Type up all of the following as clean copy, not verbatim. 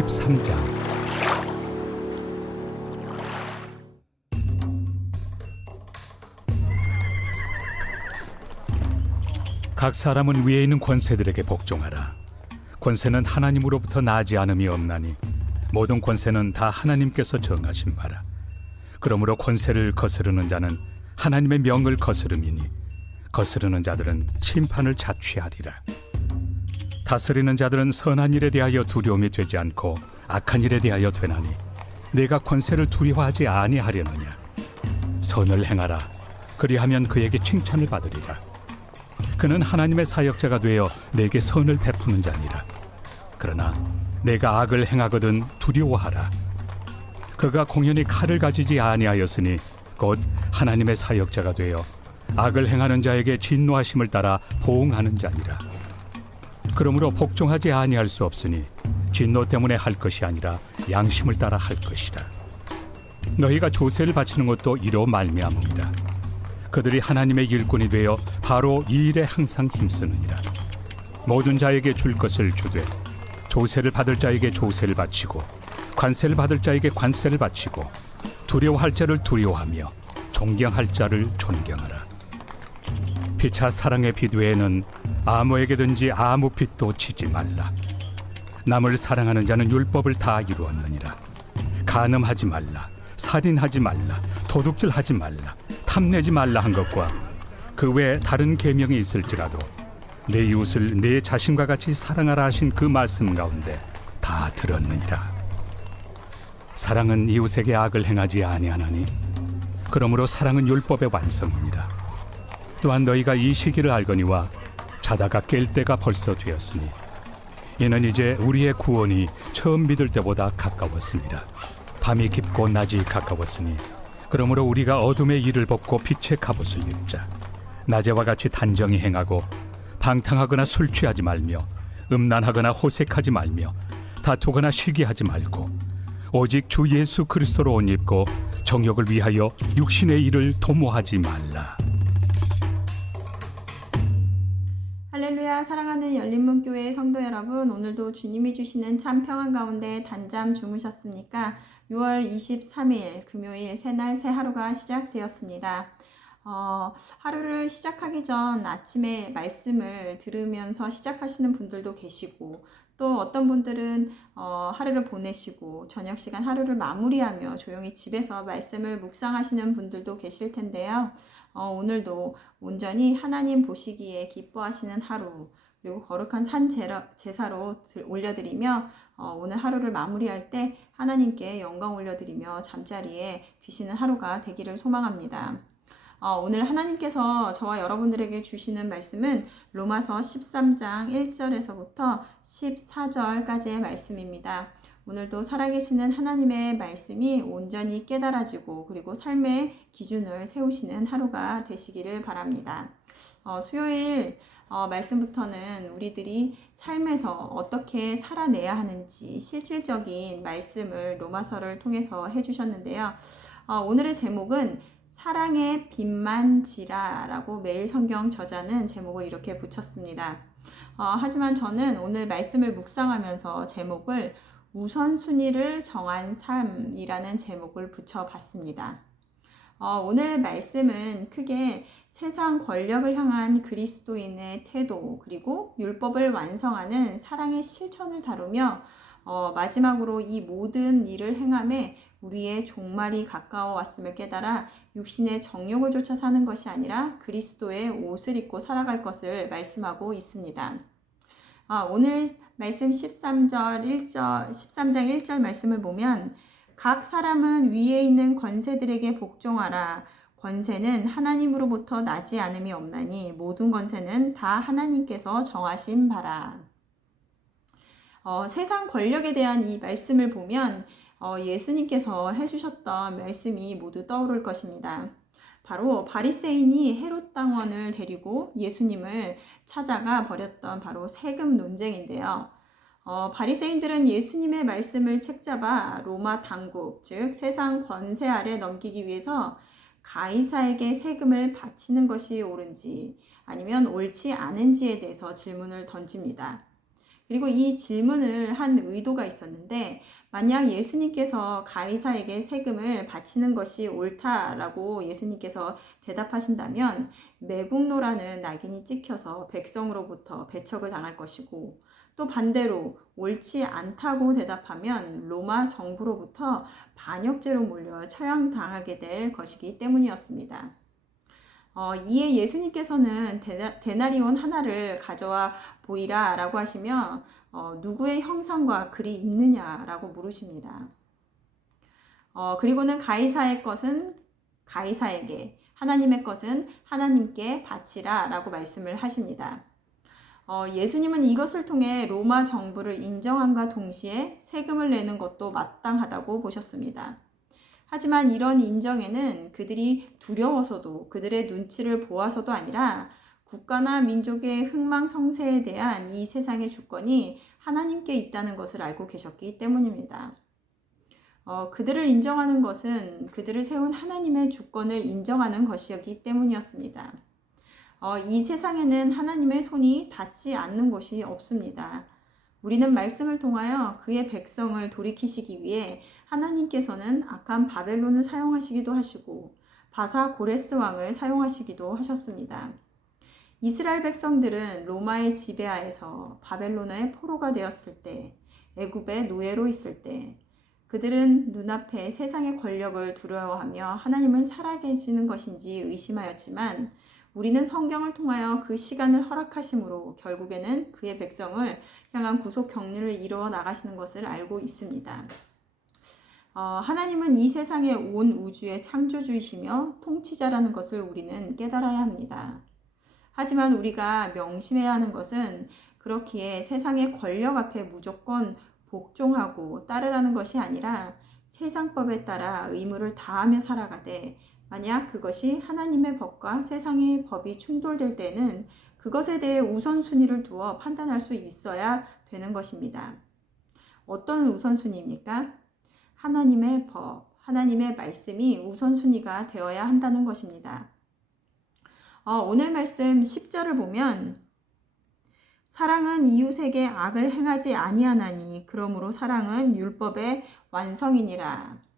13장. 각 사람은 위에 있는 권세들에게 복종하라. 권세는 하나님으로부터 나지 않음이 없나니 모든 권세는 다 하나님께서 정하신 바라. 그러므로 권세를 거스르는 자는 하나님의 명을 거스름이니 거스르는 자들은 심판을 자취하리라. 다스리는 자들은 선한 일에 대하여 두려움이 되지 않고 악한 일에 대하여 되나니 내가 권세를 두려워하지 아니하려느냐. 선을 행하라. 그리하면 그에게 칭찬을 받으리라. 그는 하나님의 사역자가 되어 내게 선을 베푸는 자니라. 그러나 내가 악을 행하거든 두려워하라. 그가 공연히 칼을 가지지 아니하였으니 곧 하나님의 사역자가 되어 악을 행하는 자에게 진노하심을 따라 보응하는 자니라. 그러므로 복종하지 아니할 수 없으니 진노 때문에 할 것이 아니라 양심을 따라 할 것이라. 너희가 조세를 바치는 것도 이로 말미암음이라. 그들이 하나님의 일꾼이 되어 바로 이 일에 항상 힘쓰느니라. 모든 자에게 줄 것을 주되 조세를 받을 자에게 조세를 바치고 관세를 받을 자에게 관세를 바치고 두려워할 자를 두려워하며 존경할 자를 존경하라. 피차 사랑의 빛 외에는 아무에게든지 아무 빛도 치지 말라. 남을 사랑하는 자는 율법을 다 이루었느니라. 간음하지 말라, 살인하지 말라, 도둑질하지 말라, 탐내지 말라 한 것과 그 외에 다른 계명이 있을지라도 내 이웃을 내 자신과 같이 사랑하라 하신 그 말씀 가운데 다 들었느니라. 사랑은 이웃에게 악을 행하지 아니하나니 그러므로 사랑은 율법의 완성이니라. 또한 너희가 이 시기를 알거니와 자다가 깰 때가 벌써 되었으니 이는 이제 우리의 구원이 처음 믿을 때보다 가까웠습니다. 밤이 깊고 낮이 가까웠으니 그러므로 우리가 어둠의 일을 벗고 빛의 갑옷을 입자. 낮에와 같이 단정히 행하고 방탕하거나 술 취하지 말며 음란하거나 호색하지 말며 다투거나 시기하지 말고 오직 주 예수 그리스도로 옷 입고 정욕을 위하여 육신의 일을 도모하지 말라. 할렐루야. 사랑하는 열린문교회 성도 여러분, 오늘도 주님이 주시는 참 평안 가운데 단잠 주무셨습니까? 6월 23일 금요일 새날 새 하루가 시작되었습니다. 하루를 시작하기 전 아침에 말씀을 들으면서 시작하시는 분들도 계시고 또 어떤 분들은 하루를 보내시고 저녁 시간 하루를 마무리하며 조용히 집에서 말씀을 묵상하시는 분들도 계실 텐데요. 오늘도 온전히 하나님 보시기에 기뻐하시는 하루, 그리고 거룩한 산 제사로 올려드리며 오늘 하루를 마무리할 때 하나님께 영광 올려드리며 잠자리에 드시는 하루가 되기를 소망합니다. 오늘 하나님께서 저와 여러분들에게 주시는 말씀은 로마서 13장 1절에서부터 14절까지의 말씀입니다. 오늘도 살아계시는 하나님의 말씀이 온전히 깨달아지고 그리고 삶의 기준을 세우시는 하루가 되시기를 바랍니다. 수요일 말씀부터는 우리들이 삶에서 어떻게 살아내야 하는지 실질적인 말씀을 로마서를 통해서 해주셨는데요. 오늘의 제목은 사랑의 빛만 지라라고 매일 성경 저자는 제목을 이렇게 붙였습니다. 하지만 저는 오늘 말씀을 묵상하면서 제목을 우선순위를 정한 삶이라는 제목을 붙여봤습니다. 오늘 말씀은 크게 세상 권력을 향한 그리스도인의 태도 그리고 율법을 완성하는 사랑의 실천을 다루며 마지막으로 이 모든 일을 행함에 우리의 종말이 가까워 왔음을 깨달아 육신의 정욕을 쫓아 사는 것이 아니라 그리스도의 옷을 입고 살아갈 것을 말씀하고 있습니다. 오늘 말씀 13장 1절 말씀을 보면 각 사람은 위에 있는 권세들에게 복종하라. 권세는 하나님으로부터 나지 않음이 없나니 모든 권세는 다 하나님께서 정하신 바라. 세상 권력에 대한 이 말씀을 보면 예수님께서 해주셨던 말씀이 모두 떠오를 것입니다. 바로 바리새인이 헤롯 당원을 데리고 예수님을 찾아가 벌였던 바로 세금 논쟁인데요. 바리새인들은 예수님의 말씀을 책잡아 로마 당국, 즉 세상 권세 아래 넘기기 위해서 가이사에게 세금을 바치는 것이 옳은지 아니면 옳지 않은지에 대해서 질문을 던집니다. 그리고 이 질문을 한 의도가 있었는데, 만약 예수님께서 가이사에게 세금을 바치는 것이 옳다라고 예수님께서 대답하신다면 매국노라는 낙인이 찍혀서 백성으로부터 배척을 당할 것이고, 또 반대로 옳지 않다고 대답하면 로마 정부로부터 반역죄로 몰려 처형당하게 될 것이기 때문이었습니다. 이에 예수님께서는 데나리온 하나를 가져와 보이라 라고 하시며 누구의 형상과 글이 있느냐라고 물으십니다. 그리고는 가이사의 것은 가이사에게, 하나님의 것은 하나님께 바치라 라고 말씀을 하십니다. 예수님은 이것을 통해 로마 정부를 인정함과 동시에 세금을 내는 것도 마땅하다고 보셨습니다. 하지만 이런 인정에는 그들이 두려워서도, 그들의 눈치를 보아서도 아니라 국가나 민족의 흥망성쇠에 대한 이 세상의 주권이 하나님께 있다는 것을 알고 계셨기 때문입니다. 그들을 인정하는 것은 그들을 세운 하나님의 주권을 인정하는 것이었기 때문이었습니다. 이 세상에는 하나님의 손이 닿지 않는 곳이 없습니다. 우리는 말씀을 통하여 그의 백성을 돌이키시기 위해 하나님께서는 악한 바벨론을 사용하시기도 하시고 바사 고레스 왕을 사용하시기도 하셨습니다. 이스라엘 백성들은 로마의 지배하에서 바벨론의 포로가 되었을 때, 애굽의 노예로 있을 때, 그들은 눈앞에 세상의 권력을 두려워하며 하나님은 살아계시는 것인지 의심하였지만, 우리는 성경을 통하여 그 시간을 허락하심으로 결국에는 그의 백성을 향한 구속 경륜을 이루어 나가시는 것을 알고 있습니다. 하나님은 이 세상의 온 우주의 창조주이시며 통치자라는 것을 우리는 깨달아야 합니다. 하지만 우리가 명심해야 하는 것은 그렇기에 세상의 권력 앞에 무조건 복종하고 따르라는 것이 아니라 세상법에 따라 의무를 다하며 살아가되, 만약 그것이 하나님의 법과 세상의 법이 충돌될 때는 그것에 대해 우선순위를 두어 판단할 수 있어야 되는 것입니다. 어떤 우선순위입니까? 하나님의 법, 하나님의 말씀이 우선순위가 되어야 한다는 것입니다. 오늘 말씀 10절을 보면 사랑은 이웃에게 악을 행하지 아니하나니 그러므로 사랑은 율법의 완성이니라.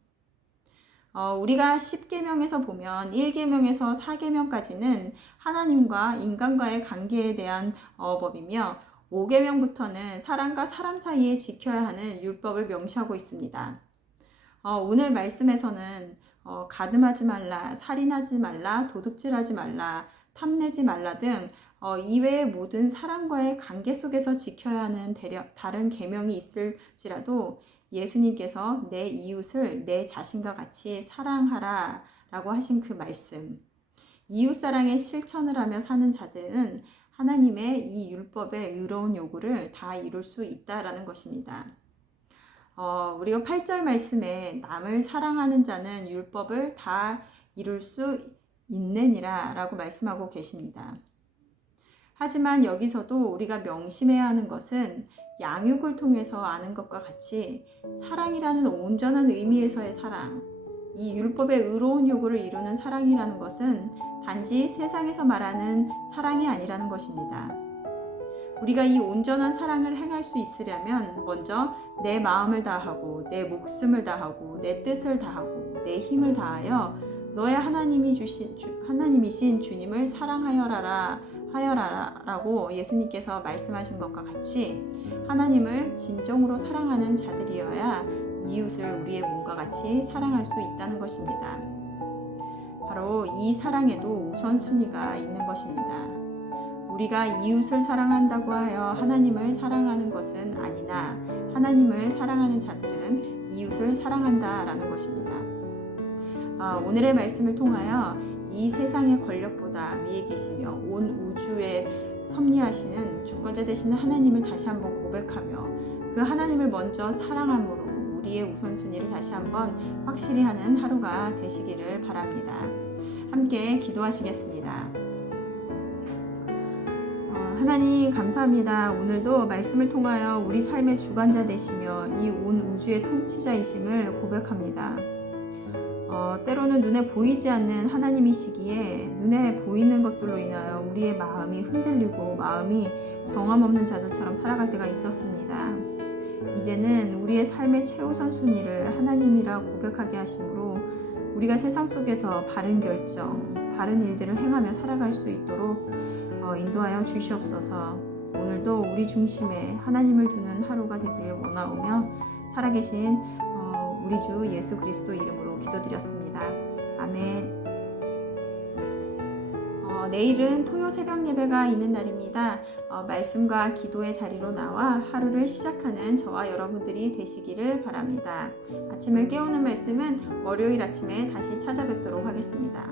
우리가 10계명에서 보면 1계명에서 4계명까지는 하나님과 인간과의 관계에 대한 법이며 5계명부터는 사람과 사람 사이에 지켜야 하는 율법을 명시하고 있습니다. 오늘 말씀에서는 가늠하지 말라, 살인하지 말라, 도둑질하지 말라, 탐내지 말라 등 이외의 모든 사람과의 관계 속에서 지켜야 하는 다른 계명이 있을지라도 예수님께서 내 이웃을 내 자신과 같이 사랑하라 라고 하신 그 말씀, 이웃사랑의 실천을 하며 사는 자들은 하나님의 이 율법의 의로운 요구를 다 이룰 수 있다라는 것입니다. 우리가 8절 말씀에 남을 사랑하는 자는 율법을 다 이룰 수 있느니라 라고 말씀하고 계십니다. 하지만 여기서도 우리가 명심해야 하는 것은 양육을 통해서 아는 것과 같이 사랑이라는 온전한 의미에서의 사랑, 이 율법의 의로운 요구를 이루는 사랑이라는 것은 단지 세상에서 말하는 사랑이 아니라는 것입니다. 우리가 이 온전한 사랑을 행할 수 있으려면 먼저 내 마음을 다하고 내 목숨을 다하고 내 뜻을 다하고 내 힘을 다하여 너의 하나님이신 주님을 사랑하여라라고 예수님께서 말씀하신 것과 같이 하나님을 진정으로 사랑하는 자들이어야 이웃을 우리의 몸과 같이 사랑할 수 있다는 것입니다. 바로 이 사랑에도 우선순위가 있는 것입니다. 우리가 이웃을 사랑한다고 하여 하나님을 사랑하는 것은 아니나 하나님을 사랑하는 자들은 이웃을 사랑한다라는 것입니다. 오늘의 말씀을 통하여 이 세상의 권력보다 위에 계시며 온 우주에 섭리하시는 주권자 되시는 하나님을 다시 한번 고백하며 그 하나님을 먼저 사랑함으로 우리의 우선순위를 다시 한번 확실히 하는 하루가 되시기를 바랍니다. 함께 기도하시겠습니다. 하나님 감사합니다. 오늘도 말씀을 통하여 우리 삶의 주관자 되시며 이 온 우주의 통치자이심을 고백합니다. 때로는 눈에 보이지 않는 하나님이시기에 눈에 보이는 것들로 인하여 우리의 마음이 흔들리고 마음이 정함 없는 자들처럼 살아갈 때가 있었습니다. 이제는 우리의 삶의 최우선 순위를 하나님이라 고백하게 하심으로 우리가 세상 속에서 바른 결정, 바른 일들을 행하며 살아갈 수 있도록 인도하여 주시옵소서. 오늘도 우리 중심에 하나님을 두는 하루가 되길 원하오며 살아계신 우리 주 예수 그리스도 이름으로 기도드렸습니다. 아멘. 내일은 토요 새벽 예배가 있는 날입니다. 말씀과 기도의 자리로 나와 하루를 시작하는 저와 여러분들이 되시기를 바랍니다. 아침을 깨우는 말씀은 월요일 아침에 다시 찾아뵙도록 하겠습니다.